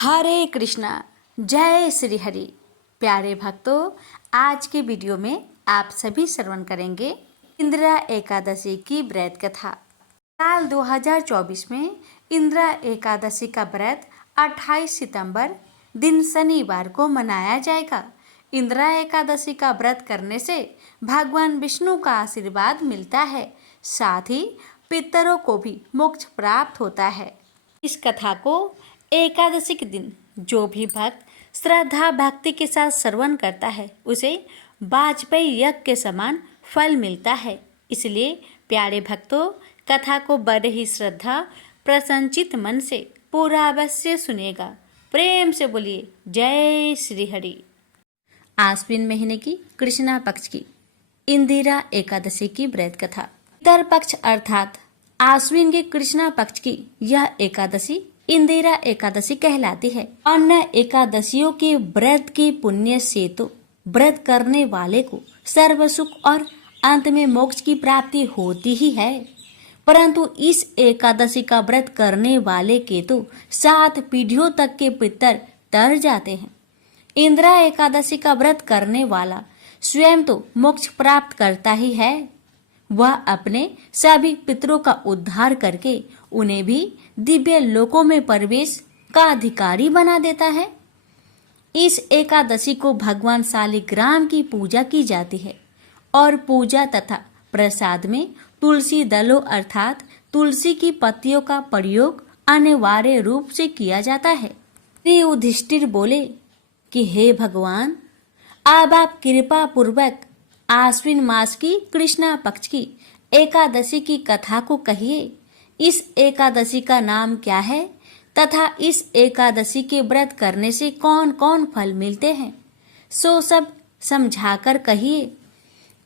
हरे कृष्णा। जय श्री हरि। प्यारे भक्तों, आज के वीडियो में आप सभी श्रवण करेंगे इंदिरा एकादशी की व्रत कथा। साल 2024 में इंदिरा एकादशी का व्रत 28 सितंबर दिन शनिवार को मनाया जाएगा। इंदिरा एकादशी का व्रत करने से भगवान विष्णु का आशीर्वाद मिलता है, साथ ही पितरों को भी मोक्ष प्राप्त होता है। इस कथा को एकादशी के दिन जो भी भक्त श्रद्धा भक्ति के साथ श्रवण करता है उसे वाजपेयी यज्ञ के समान फल मिलता है। इसलिए प्यारे भक्तों, कथा को बड़े ही श्रद्धा प्रसन्नचित मन से पूरा अवश्य सुनेगा। प्रेम से बोलिए जय श्री हरि। आश्विन महीने की कृष्णा पक्ष की इंदिरा एकादशी की व्रत कथा। पितर पक्ष अर्थात आश्विन के कृष्णा पक्ष की यह एकादशी इंदिरा एकादशी कहलाती है। अन्य एकादशियों के व्रत के पुण्य से तो व्रत करने वाले को सर्व सुख और अंत में मोक्ष की प्राप्ति होती ही है, परंतु इस एकादशी का व्रत करने वाले के तो 7 पीढ़ियों तक के पितर तर जाते हैं। इंदिरा एकादशी का व्रत करने वाला स्वयं तो मोक्ष प्राप्त करता ही है, वह अपने सभी पितरों का उद्धार करके उन्हें भी दिव्य लोकों में प्रवेश का अधिकारी बना देता है। इस एकादशी को भगवान शालिग्राम की पूजा की जाती है और पूजा तथा प्रसाद में तुलसी दलों अर्थात तुलसी की पत्तियों का प्रयोग अनिवार्य रूप से किया जाता है। श्री युधिष्ठिर बोले कि हे भगवान, अब आप कृपा पूर्वक आश्विन मास की कृष्णा पक्ष की एकादशी की कथा को कहिए। इस एकादशी का नाम क्या है तथा इस एकादशी के व्रत करने से कौन कौन फल मिलते हैं, सो सब समझाकर कहिए।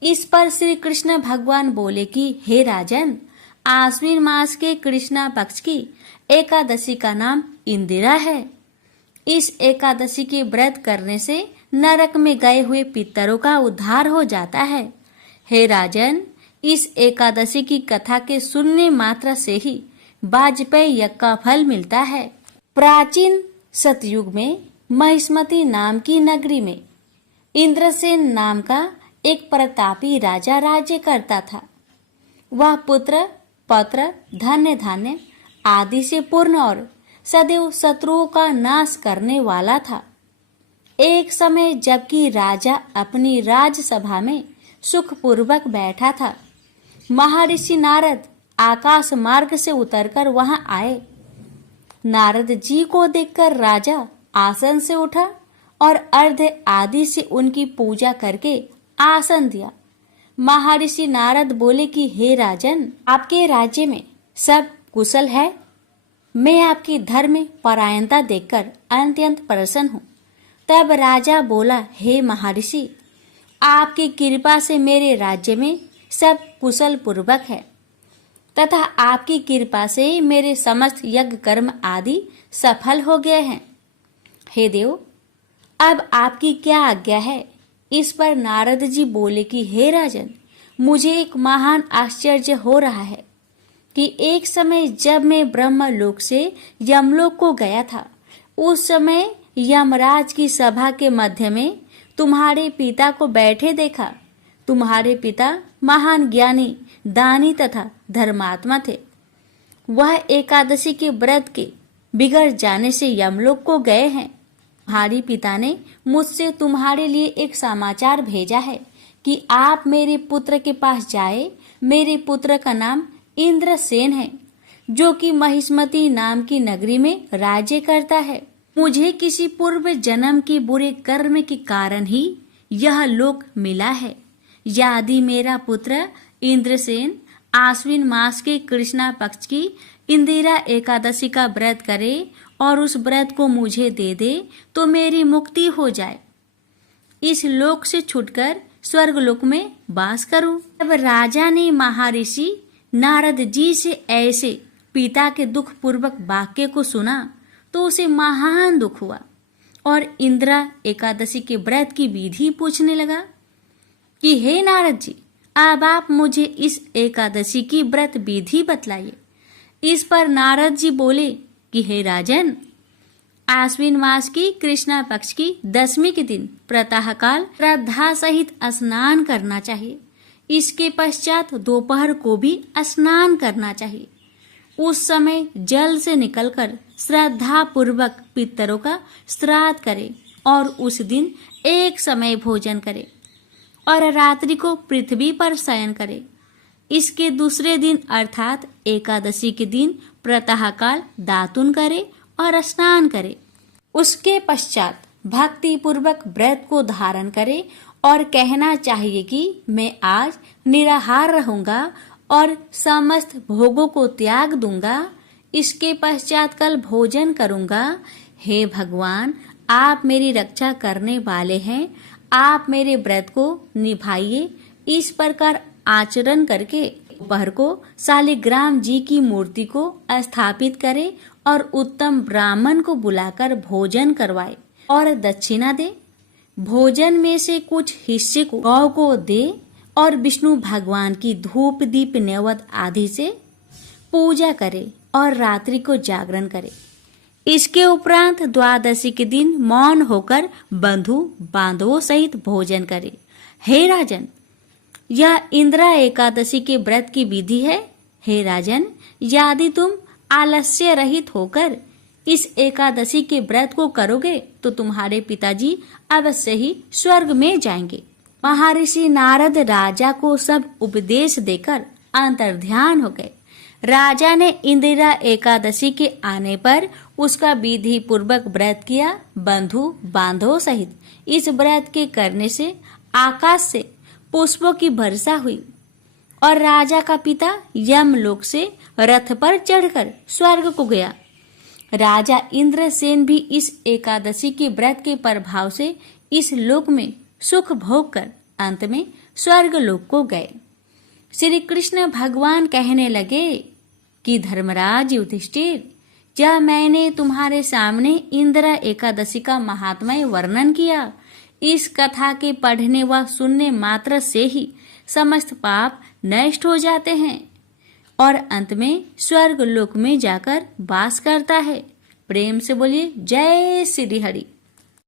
इस पर श्री कृष्ण भगवान बोले कि हे राजन, आश्विन मास के कृष्णा पक्ष की एकादशी का नाम इंदिरा है। इस एकादशी के व्रत करने से नरक में गए हुए पितरों का उद्धार हो जाता है। हे राजन, इस एकादशी की कथा के सुनने मात्र से ही वाजपेयी यज्ञ का फल मिलता है। प्राचीन सतयुग में महिष्मती नाम की नगरी में इंद्रसेन नाम का एक प्रतापी राजा राज्य करता था। वह पुत्र पौत्र धन्य धान्य आदि से पूर्ण और सदैव शत्रुओं का नाश करने वाला था। एक समय जबकि राजा अपनी राजसभा में सुखपूर्वक बैठा था, महर्षि नारद आकाश मार्ग से उतरकर वहां आए। नारद जी को देखकर राजा आसन से उठा और अर्घ्य आदि से उनकी पूजा करके आसन दिया। महर्षि नारद बोले कि हे राजन, आपके राज्य में सब कुशल है। मैं आपकी धर्म परायणता देखकर अत्यंत प्रसन्न हूँ। तब राजा बोला, हे महर्षि, आपकी कृपा से मेरे राज्य में सब कुशल पूर्वक है तथा आपकी कृपा से मेरे समस्त यज्ञ कर्म आदि सफल हो गए हैं। हे देव, अब आपकी क्या आज्ञा है? इस पर नारद जी बोले कि हे राजन, मुझे एक महान आश्चर्य हो रहा है कि एक समय जब मैं ब्रह्मलोक से यमलोक को गया था, उस समय यमराज की सभा के मध्य में तुम्हारे पिता को बैठे देखा। तुम्हारे पिता महान ज्ञानी, दानी तथा धर्मात्मा थे। वह एकादशी के व्रत के बिगड़ जाने से यमलोक को गए हैं। तुम्हारे पिता ने मुझसे तुम्हारे लिए एक समाचार भेजा है कि आप मेरे पुत्र के पास जाए। मेरे पुत्र का नाम इंद्रसेन है, जो कि महिष्मती नाम की नगरी में राज्य करता है। मुझे किसी पूर्व जन्म के बुरे कर्म के कारण ही यह लोक मिला है। यदि मेरा पुत्र इंद्रसेन आश्विन मास के कृष्णा पक्ष की इंदिरा एकादशी का व्रत करे और उस व्रत को मुझे दे दे तो मेरी मुक्ति हो जाए, इस लोक से छूटकर स्वर्गलोक में वास करूं। तब राजा ने महर्षि नारद जी से ऐसे पिता के दुख पूर्वक वाक्य को सुना तो उसे महान दुख हुआ और इंदिरा एकादशी के व्रत की विधि पूछने लगा कि हे नारद जी, अब आप मुझे इस एकादशी की व्रत विधि बतलाइए। इस पर नारद जी बोले कि हे राजन, आश्विन मास की कृष्णा पक्ष की 10वीं के दिन प्रातःकाल श्रद्धा सहित स्नान करना चाहिए। इसके पश्चात दोपहर को भी स्नान करना चाहिए। उस समय जल से निकलकर श्रद्धा पूर्वक पितरों का श्राद्ध करे और उस दिन एक समय भोजन करे और रात्रि को पृथ्वी पर शयन करे। इसके दूसरे दिन अर्थात एकादशी के दिन प्रातःकाल दातुन करे और स्नान करे। उसके पश्चात भक्ति पूर्वक व्रत को धारण करे और कहना चाहिए कि मैं आज निराहार रहूंगा और समस्त भोगों को त्याग दूंगा। इसके पश्चात कल भोजन करूंगा। हे भगवान, आप मेरी रक्षा करने वाले हैं, आप मेरे व्रत को निभाइए। इस प्रकार आचरण करके दोपहर को शालिग्राम जी की मूर्ति को स्थापित करे और उत्तम ब्राह्मण को बुलाकर भोजन करवाए और दक्षिणा दे। भोजन में से कुछ हिस्से को गौ को दे और विष्णु भगवान की धूप दीप नैवेद्य आदि से पूजा करे और रात्रि को जागरण करे। इसके उपरांत द्वादशी के दिन मौन होकर बंधु बांधवों सहित भोजन करे। हे राजन, यह इंदिरा एकादशी के व्रत की विधि है। हे राजन, यदि तुम आलस्य रहित होकर इस एकादशी के व्रत को करोगे तो तुम्हारे पिताजी अवश्य ही स्वर्ग में जाएंगे। महर्षि नारद राजा को सब उपदेश देकर अंतर्ध्यान हो गए। राजा ने इंदिरा एकादशी के आने पर उसका विधि पूर्वक व्रत किया। बंधु बांधवों सहित इस व्रत के करने से आकाश से पुष्पों की वर्षा हुई और राजा का पिता यमलोक से रथ पर चढ़कर स्वर्ग को गया। राजा इंद्रसेन भी इस एकादशी के व्रत के प्रभाव से इस लोक में सुख भोग कर अंत में स्वर्ग लोक को गए। श्री कृष्ण भगवान कहने लगे कि धर्मराज युधिष्ठिर, क्या मैंने तुम्हारे सामने इंदिरा एकादशी का महात्म्य वर्णन किया। इस कथा के पढ़ने व सुनने मात्र से ही समस्त पाप नष्ट हो जाते हैं और अंत में स्वर्ग लोक में जाकर वास करता है। प्रेम से बोलिए जय श्री हरि।